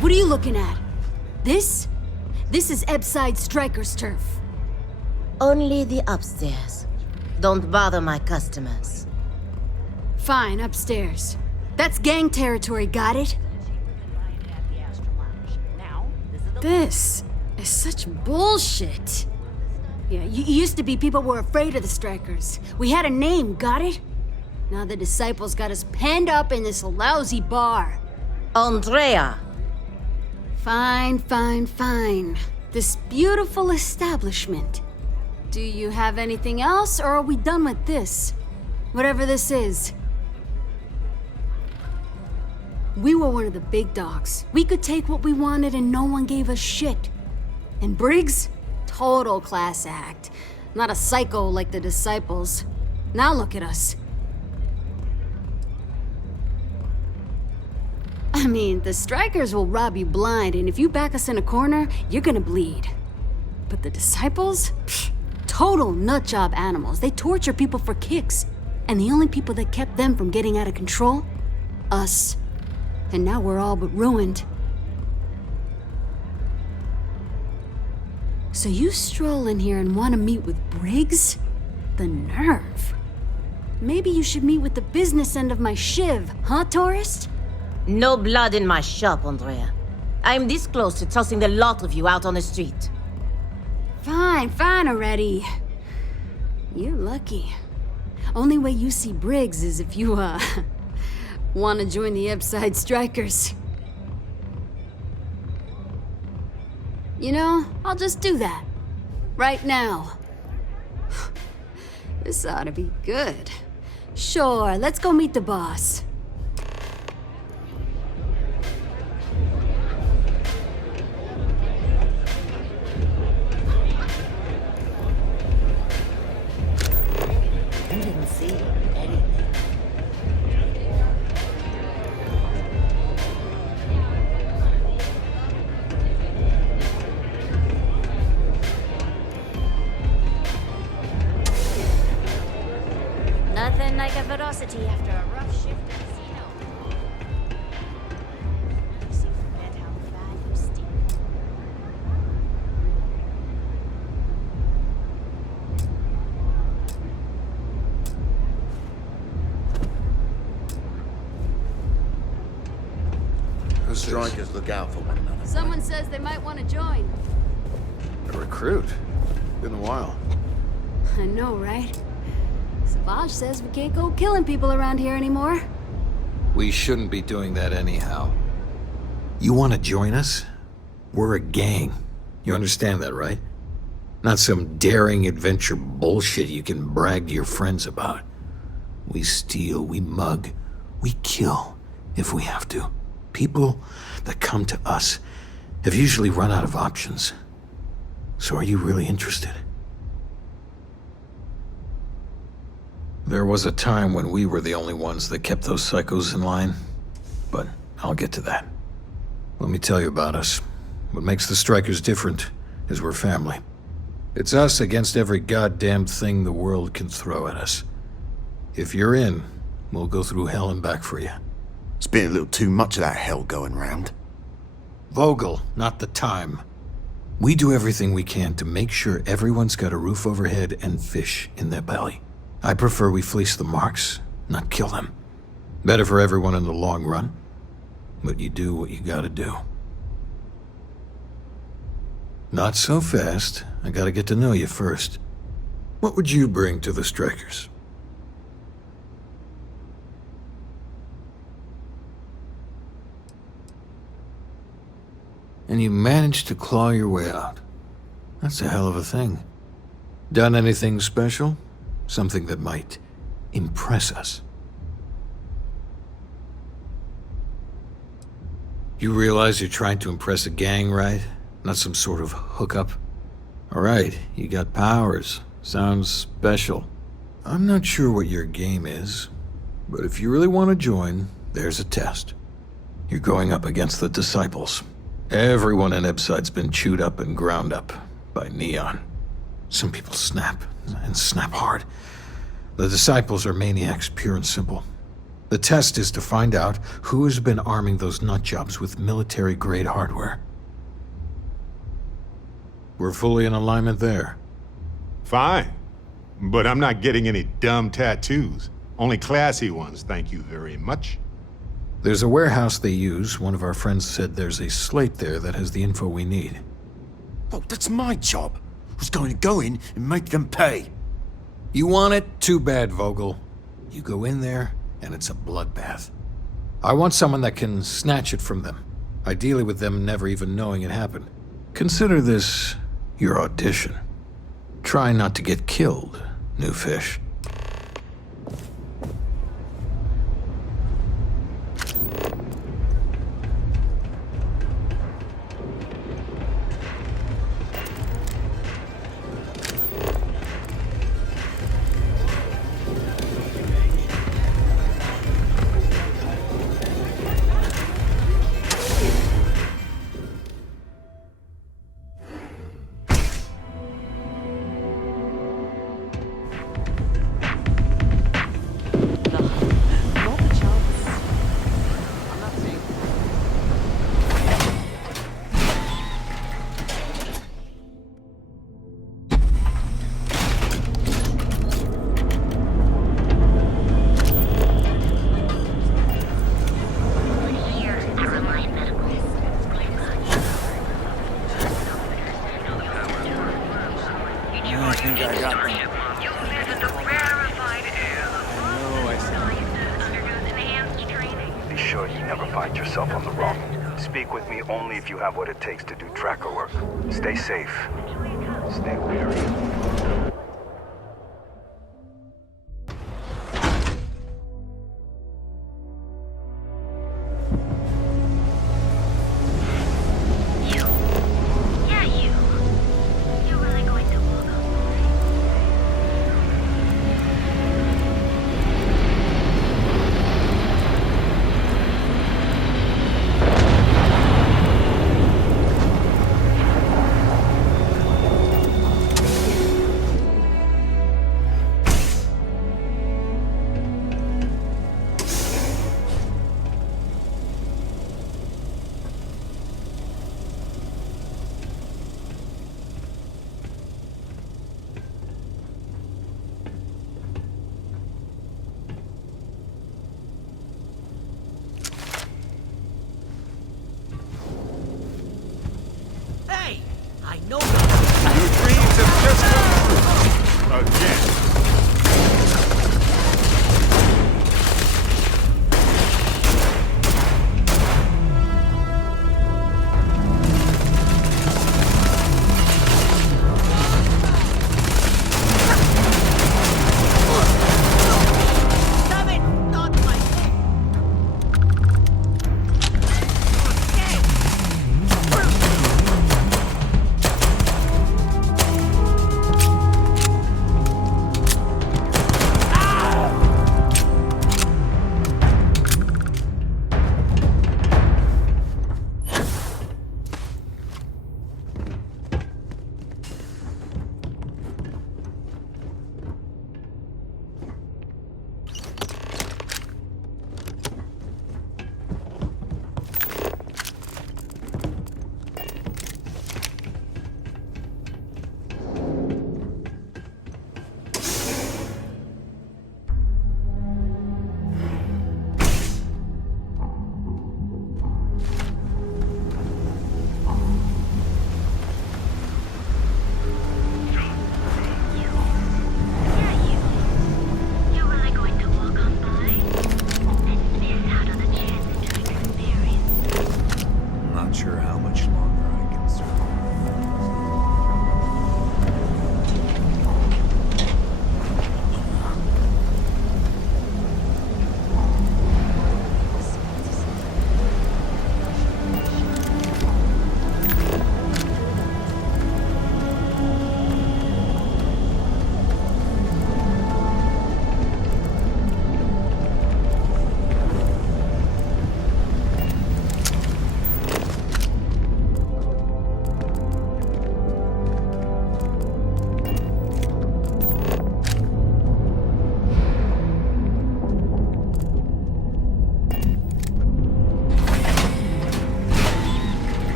What are you looking at? This? This is Ebside Striker's turf. Only the upstairs. Don't bother my customers. Fine, upstairs. That's gang territory, got it? This is such bullshit. Yeah, used to be people were afraid of the Strikers. We had a name, got it? Now the Disciples got us penned up in this lousy bar. Andrea! Fine, fine, fine. This beautiful establishment. Do you have anything else, or are we done with this? Whatever this is. We were one of the big dogs. We could take what we wanted and no one gave us shit. And Briggs? Total class act. Not a psycho like the Disciples. Now look at us. I mean, the Strikers will rob you blind, and if you back us in a corner, you're gonna bleed. But the Disciples? Pfft, total nutjob animals. They torture people for kicks. And the only people that kept them from getting out of control? Us. And now we're all but ruined. So you stroll in here and want to meet with Briggs? The nerve. Maybe you should meet with the business end of my shiv, huh, tourist? No blood in my shop, Andrea. I'm this close to tossing the lot of you out on the street. Fine, fine already. You're lucky. Only way you see Briggs is if you, want to join the Ebside Strikers. You know, I'll just do that. Right now. This ought to be good. Sure, let's go meet the boss. I didn't see anything. Nothing like a velocity after a rough shift at casino. You seem to forget how bad you stink. The Strikers look out for one another. Someone says they might want to join. A recruit? Been a while. I know, right? Savage says we can't go killing people around here anymore. We shouldn't be doing that anyhow. You want to join us? We're a gang. You understand that, right? Not some daring adventure bullshit you can brag to your friends about. We steal, we mug, we kill, if we have to. People that come to us have usually run out of options. So are you really interested? There was a time when we were the only ones that kept those psychos in line, but I'll get to that. Let me tell you about us. What makes the Strikers different is we're family. It's us against every goddamn thing the world can throw at us. If you're in, we'll go through hell and back for you. It's been a little too much of that hell going round. Vogel, not the time. We do everything we can to make sure everyone's got a roof overhead and fish in their belly. I prefer we fleece the marks, not kill them. Better for everyone in the long run. But you do what you gotta do. Not so fast. I gotta get to know you first. What would you bring to the Strikers? And you managed to claw your way out. That's a hell of a thing. Done anything special? Something that might impress us? You realize you're trying to impress a gang, right? Not some sort of hookup? Alright, you got powers. Sounds special. I'm not sure what your game is, but if you really want to join, there's a test. You're going up against the Disciples. Everyone in Ebside's been chewed up and ground up by Neon. Some people snap, and snap hard. The Disciples are maniacs, pure and simple. The test is to find out who has been arming those nutjobs with military-grade hardware. We're fully in alignment there. Fine. But I'm not getting any dumb tattoos. Only classy ones, thank you very much. There's a warehouse they use. One of our friends said there's a slate there that has the info we need. Oh, that's my job. I was going to go in and make them pay. You want it? Too bad, Vogel. You go in there, and it's a bloodbath. I want someone that can snatch it from them, ideally with them never even knowing it happened. Consider this your audition. Try not to get killed, new fish. Only if you have what it takes to do tracker work. Stay safe. Stay wary.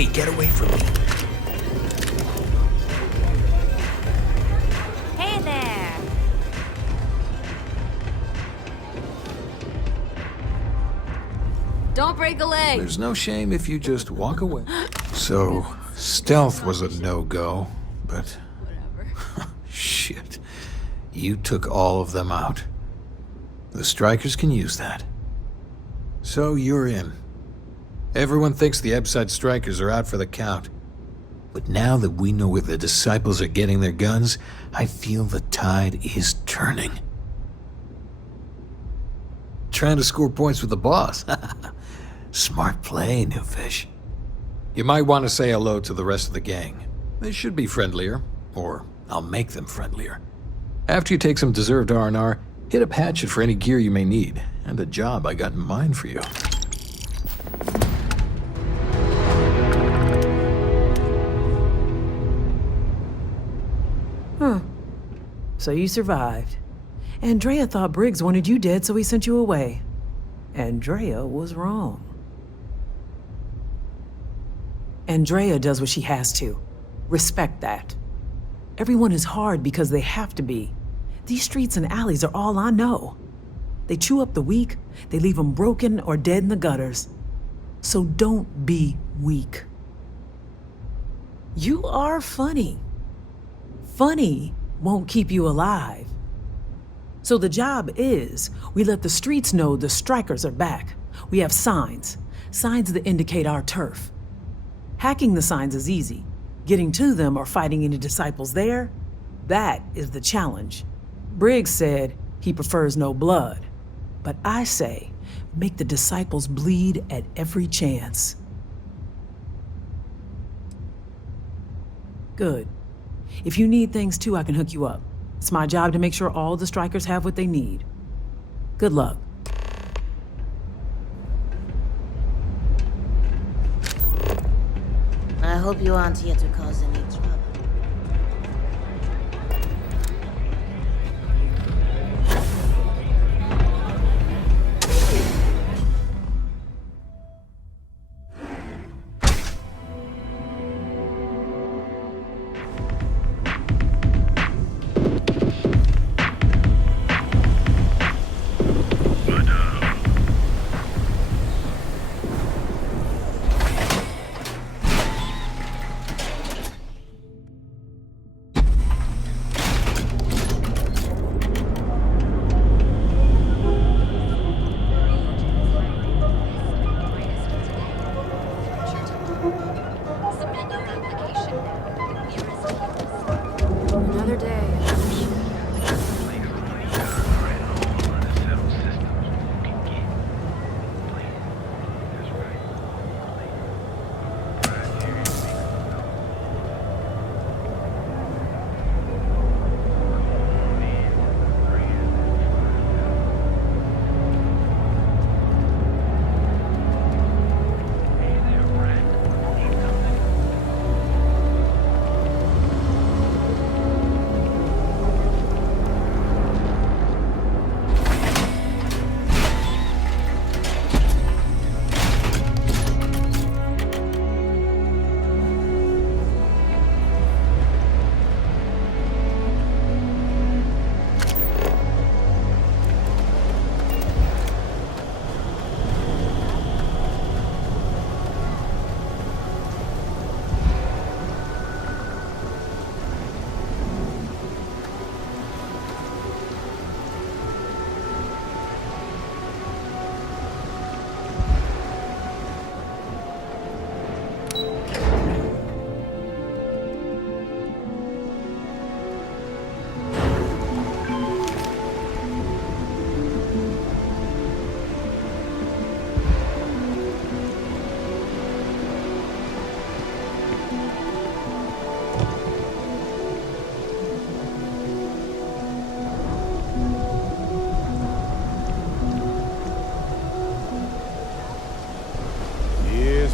Hey, get away from me. Hey there! Don't break a leg. There's no shame if you just walk away. So, stealth was a no-go, but... Shit. You took all of them out. The strikers can use that. So you're in. Everyone thinks the Ebside strikers are out for the count. But now that we know where the disciples are getting their guns, I feel the tide is turning. Trying to score points with the boss. Smart play, new fish. You might want to say hello to the rest of the gang. They should be friendlier, or I'll make them friendlier. After you take some deserved R&R, hit up Hatchet for any gear you may need, and a job I got in mind for you. So you survived. Andrea thought Briggs wanted you dead, so he sent you away. Andrea was wrong. Andrea does what she has to. Respect that. Everyone is hard because they have to be. These streets and alleys are all I know. They chew up the weak, they leave them broken or dead in the gutters. So don't be weak. You are funny. Funny won't keep you alive. So the job is, we let the streets know the strikers are back. We have signs that indicate our turf. Hacking the signs is easy. Getting to them or fighting any disciples there, that is the challenge. Briggs said he prefers no blood. But I say, make the disciples bleed at every chance. Good. If you need things too, I can hook you up. It's my job to make sure all the strikers have what they need. Good luck. I hope you aren't here to cause any trouble. Another day.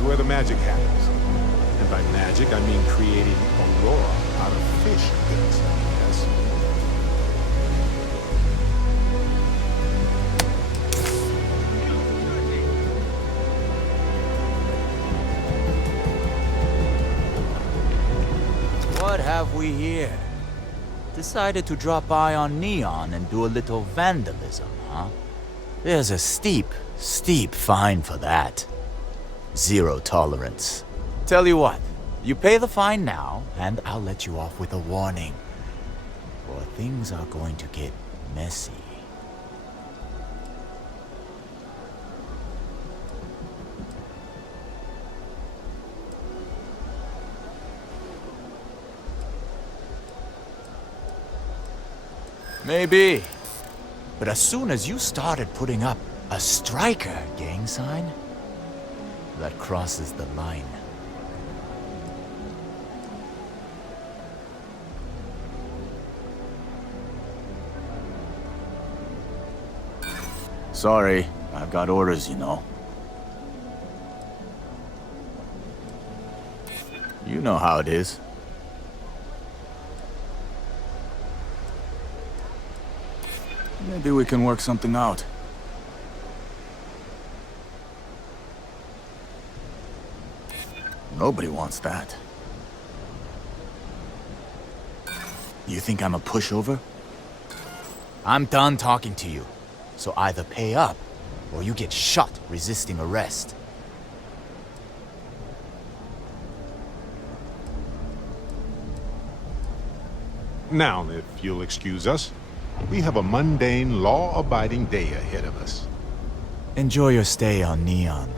Where the magic happens. And by magic, I mean creating aurora out of fish guts, yes? have we here? Decided to drop by on Neon and do a little vandalism, huh? There's a steep fine for that. Zero tolerance. Tell you what, you pay the fine now, and I'll let you off with a warning. For things are going to get messy. Maybe. But as soon as you started putting up a striker gang sign, that crosses the line. Sorry, I've got orders, you know. You know how it is. Maybe we can work something out. Nobody wants that. You think I'm a pushover? I'm done talking to you. So either pay up, or you get shot resisting arrest. Now, if you'll excuse us, we have a mundane, law-abiding day ahead of us. Enjoy your stay on Neon.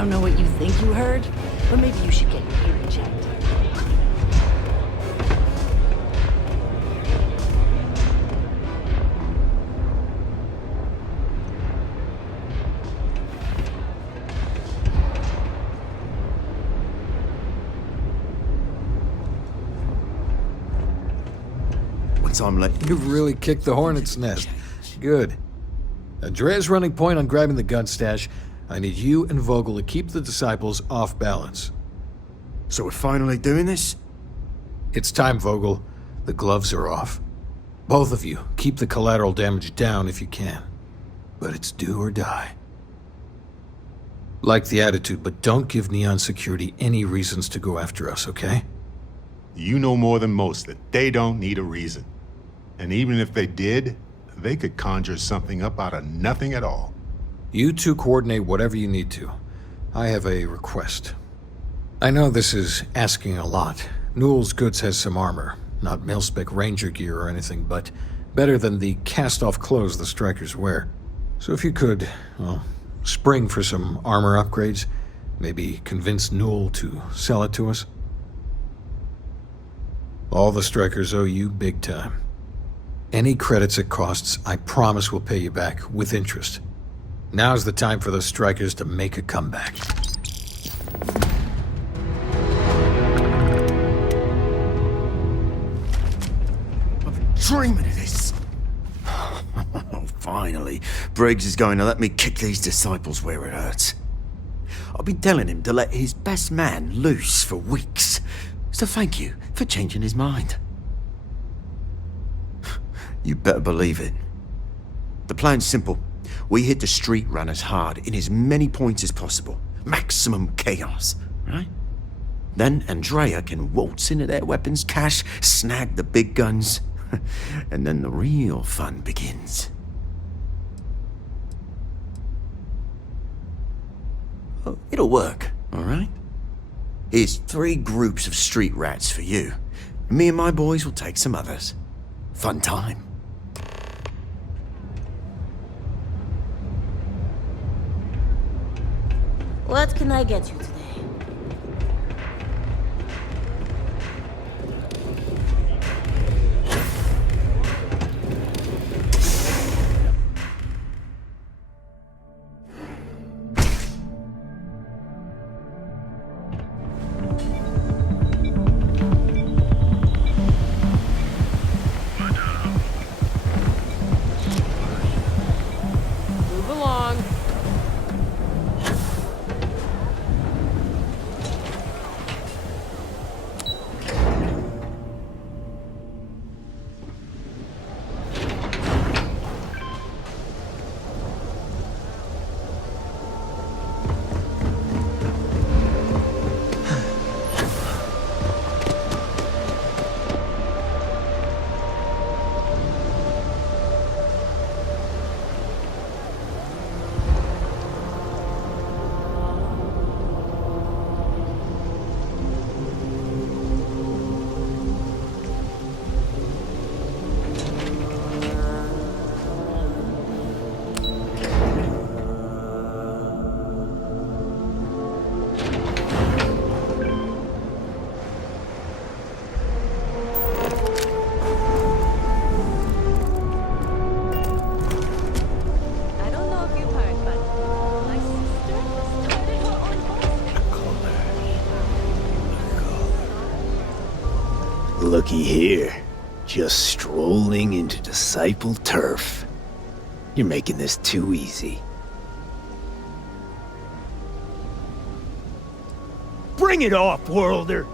don't know what you think you heard, but maybe you should get your hearing checked. I'm letting You've really kicked the hornet's nest. Good. Andrea's running point on grabbing the gun stash. I need you and Vogel to keep the disciples off balance. So we're finally doing this? It's time, Vogel. The gloves are off. Both of you, keep the collateral damage down if you can. But it's do or die. Like the attitude, but don't give Neon Security any reasons to go after us, okay? You know more than most that they don't need a reason. And even if they did, they could conjure something up out of nothing at all. You two coordinate whatever you need to. I have a request. I know this is asking a lot. Newell's Goods has some armor. Not mil-spec ranger gear or anything, but better than the cast-off clothes the strikers wear. So if you could, well, spring for some armor upgrades, maybe convince Newell to sell it to us. All the strikers owe you big time. Any credits it costs, I promise we'll pay you back with interest. Now's the time for the strikers to make a comeback. I've been dreaming of this. Finally, Briggs is going to let me kick these disciples where it hurts. I've been telling him to let his best man loose for weeks. So thank you for changing his mind. You better believe it. The plan's simple. We hit the street runners hard in as many points as possible. Maximum chaos, right? Then Andrea can waltz into their weapons cache, snag the big guns, and then the real fun begins. Oh, it'll work, all right? Here's 3 groups of street rats for you. Me and my boys will take some others. Fun time. What can I get you today? Looky here, just strolling into disciple turf. You're making this too easy. Bring it off, Worlder!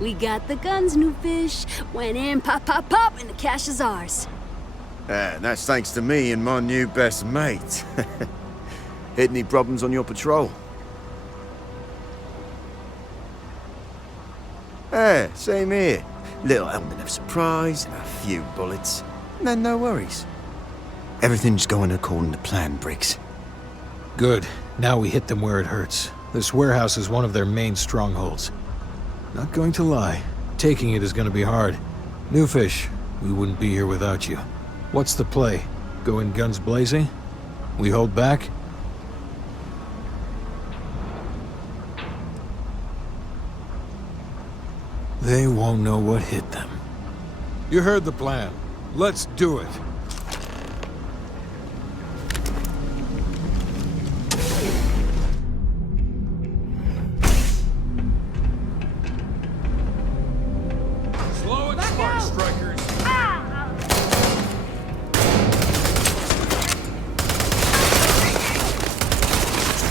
We got the guns, new fish. Went in, pop, pop, pop, and the cash is ours. That's thanks to me and my new best mate. Hit any problems on your patrol? Same here. Little element of surprise and a few bullets. And then no worries. Everything's going according to plan, Briggs. Good. Now we hit them where it hurts. This warehouse is one of their main strongholds. Not going to lie, taking it is going to be hard. New fish, we wouldn't be here without you. What's the play? Go in guns blazing? We hold back? They won't know what hit them. You heard the plan. Let's do it. Slow and smart, strikers.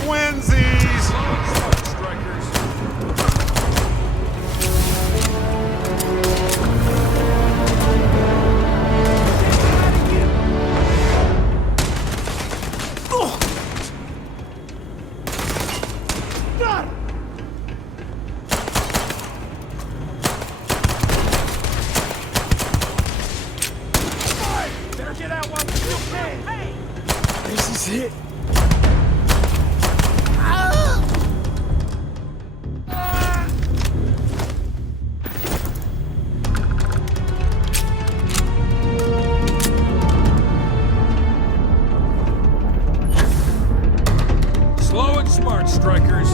Twinsies! Slow and smart, strikers. This is it. Slow and smart, strikers.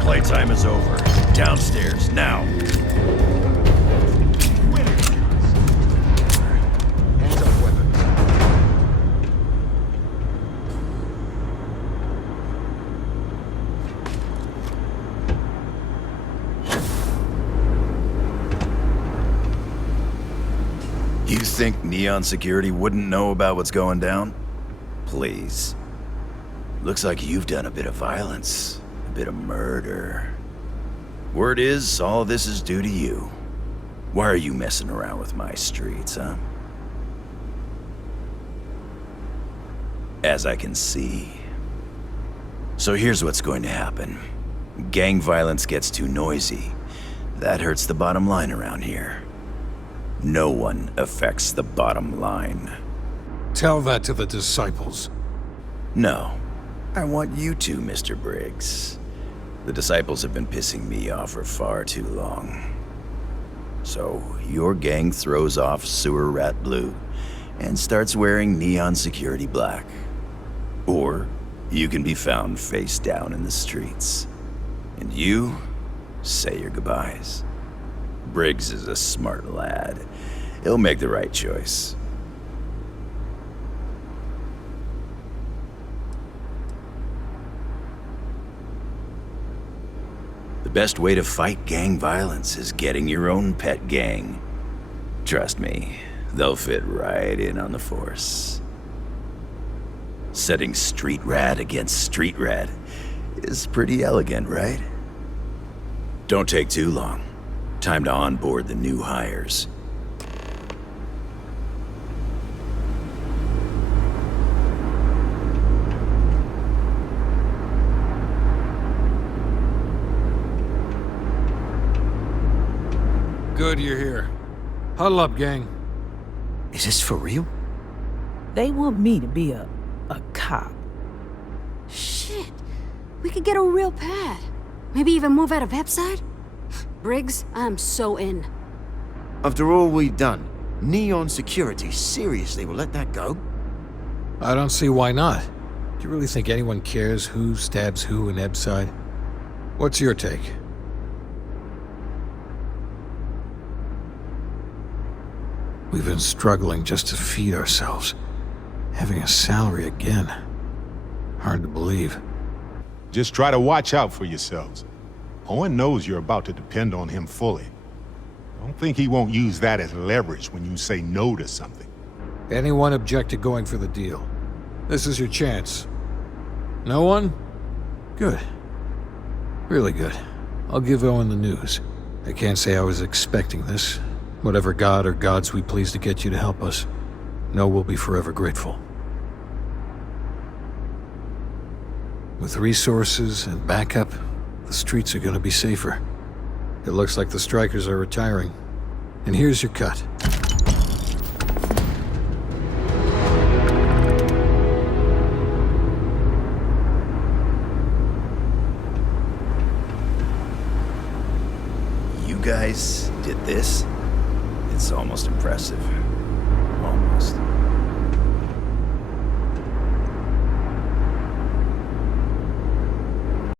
Playtime is over. Downstairs, now. Hands up, weapons. You think Neon Security wouldn't know about what's going down? Please. Looks like you've done a bit of violence, a bit of murder. Word is, all this is due to you. Why are you messing around with my streets, huh? As I can see. So here's what's going to happen. Gang violence gets too noisy. That hurts the bottom line around here. No one affects the bottom line. Tell that to the disciples. No. I want you to, Mr. Briggs. The disciples have been pissing me off for far too long. So, your gang throws off sewer rat blue and starts wearing neon security black. Or, you can be found face down in the streets. And you say your goodbyes. Briggs is a smart lad. He'll make the right choice. The best way to fight gang violence is getting your own pet gang. Trust me, they'll fit right in on the force. Setting street rat against street rat is pretty elegant, right? Don't take too long. Time to onboard the new hires. Good you're here. Huddle up, gang. Is this for real? They want me to be a cop. Shit. We could get a real pad. Maybe even move out of Epside? Briggs, I'm so in. After all we've done, Neon Security seriously will let that go? I don't see why not. Do you really think anyone cares who stabs who in Ebside? What's your take? We've been struggling just to feed ourselves. Having a salary again. Hard to believe. Just try to watch out for yourselves. Owen knows you're about to depend on him fully. Don't think he won't use that as leverage when you say no to something. Anyone object to going for the deal? This is your chance. No one? Good. Really good. I'll give Owen the news. I can't say I was expecting this. Whatever god or gods we please to get you to help us, know we'll be forever grateful. With resources and backup, the streets are gonna be safer. It looks like the strikers are retiring. And here's your cut. You guys did this? It's almost impressive. Almost.